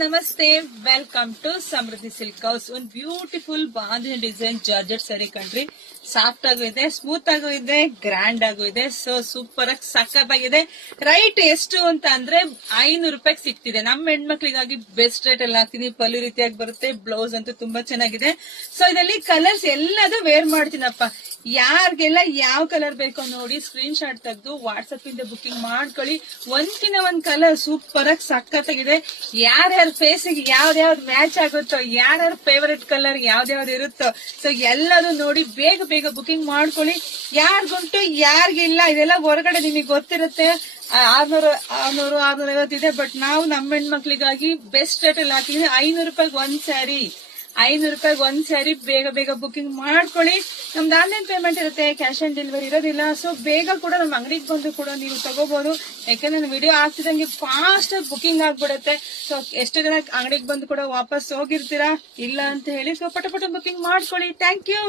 ನಮಸ್ತೆ, welcome to Samruddhi silk house. ಒಂದು beautiful bandhi design georgette saree ಕಣ್ರಿ. ಸಾಫ್ಟ್ ಆಗು ಇದೆ, ಸ್ಮೂತ್ ಆಗು ಇದೆ, ಗ್ರ್ಯಾಂಡ್ ಆಗು ಇದೆ. ಸೊ ಸೂಪರ್ ಆಗಿ ಸಖತ್ತಾಗಿದೆ. ರೈಟ್ ಎಷ್ಟು ಅಂತ ಅಂದ್ರೆ 500 ರೂಪಾಯಿಗೆ ಸಿಗ್ತಿದೆ. ನಮ್ಮ ಹೆಣ್ಮಕ್ಳಿಗಾಗಿ ಬೆಸ್ಟ್ ರೇಟ್ ಅಲ್ಲಿ ಹಾಕ್ತೀನಿ. ಪಲ್ಲು ರೀತಿಯಾಗಿ ಬರುತ್ತೆ. ಬ್ಲೌಸ್ ಅಂತೂ ತುಂಬಾ ಚೆನ್ನಾಗಿದೆ. ಸೊ ಇದರಲ್ಲಿ ಕಲರ್ಸ್ ಎಲ್ಲದೂ ವೇರ್ ಮಾಡ್ತೀನಪ್ಪ. ಯಾರಿಗೆಲ್ಲ ಯಾವ ಕಲರ್ ಬೇಕೋ ನೋಡಿ ಸ್ಕ್ರೀನ್ ಶಾಟ್ ತೆಗೆದು ವಾಟ್ಸ್ಆಪ್ ಇಂದ ಬುಕಿಂಗ್ ಮಾಡ್ಕೊಳ್ಳಿ. ಒಂದ್ಕಿನ ಒಂದ್ ಕಲರ್ ಸೂಪರ್ ಆಗಿ ಸಖತ್ತಾಗಿದೆ. ಯಾರ್ಯಾರ ಫೇಸಿಗೆ ಯಾವ್ದಾವ್ದು ಮ್ಯಾಚ್ ಆಗುತ್ತೋ, ಯಾರ್ಯಾರ ಫೇವರೇಟ್ ಕಲರ್ ಯಾವ್ದಾವ್ದು ಇರುತ್ತೋ, ಸೊ ಎಲ್ಲರೂ ನೋಡಿ ಬೇಗ ಬೇಗ ಬುಕಿಂಗ್ ಮಾಡ್ಕೊಳ್ಳಿ. ಯಾರಿಗುಂಟು ಯಾರಿಗಿಲ್ಲ ಇದೆಲ್ಲ ಹೊರಗಡೆ ನಿಮಗೆ ಗೊತ್ತಿರುತ್ತೆ. 650 ಇದೆ. ಬಟ್ ನಾವು ನಮ್ಮ ಹೆಣ್ಮಕ್ಳಿಗಾಗಿ ಬೆಸ್ಟ್ ರೇಟ್ ಅಲ್ಲಿ ಹಾಕಿದೀವಿ. 500 ರೂಪಾಯಿಗೆ ಒಂದ್ ಸ್ಯಾರಿ. 500 ರೂಪಾಯಿಗೆ ಒಂದ್ ಸ್ಯಾರಿ. ಬೇಗ ಬೇಗ ಬುಕಿಂಗ್ ಮಾಡ್ಕೊಳ್ಳಿ. ನಮ್ದು ಆನ್ಲೈನ್ ಪೇಮೆಂಟ್ ಇರುತ್ತೆ, ಕ್ಯಾಶ್ ಆನ್ ಡೆಲಿವರಿ ಇರೋದಿಲ್ಲ. ಸೊ ಬೇಗ ಕೂಡ ನಮ್ಮ ಅಂಗಡಿಗೆ ಬಂದು ಕೂಡ ನೀವು ತಗೋಬಹುದು. ಯಾಕಂದ್ರೆ ನಾನು ವಿಡಿಯೋ ಆಗ್ತಿದಂಗೆ ಫಾಸ್ಟ್ ಆಗಿ ಬುಕಿಂಗ್ ಆಗ್ಬಿಡುತ್ತೆ. ಸೊ ಎಷ್ಟು ಜನ ಅಂಗಡಿಗೆ ಬಂದು ಕೂಡ ವಾಪಸ್ ಹೋಗಿರ್ತೀರಾ ಇಲ್ಲ ಅಂತ ಹೇಳಿ. ಸೊ ಪಟ ಬುಕಿಂಗ್ ಮಾಡ್ಕೊಳ್ಳಿ. Thank you.